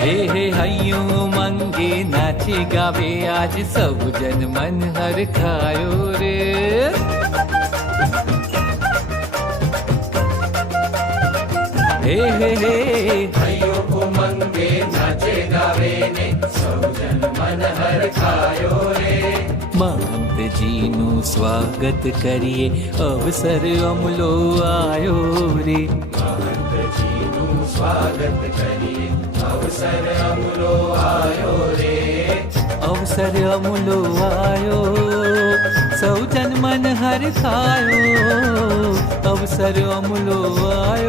हे हे हयो मंगे नाचे गावे आज सब जन मन हर खायो रे। हे हे हे। हयो को मंगे नाचे गावे ने सब जन मन हर खायो रे। महंत जी नु स्वागत करिए अवसर अमलो आयो रे। स्वागत करिए। अवसर अमूलो आयो रे। अवसर आयो। मन हर खायो। अवसर अमूलो आयो।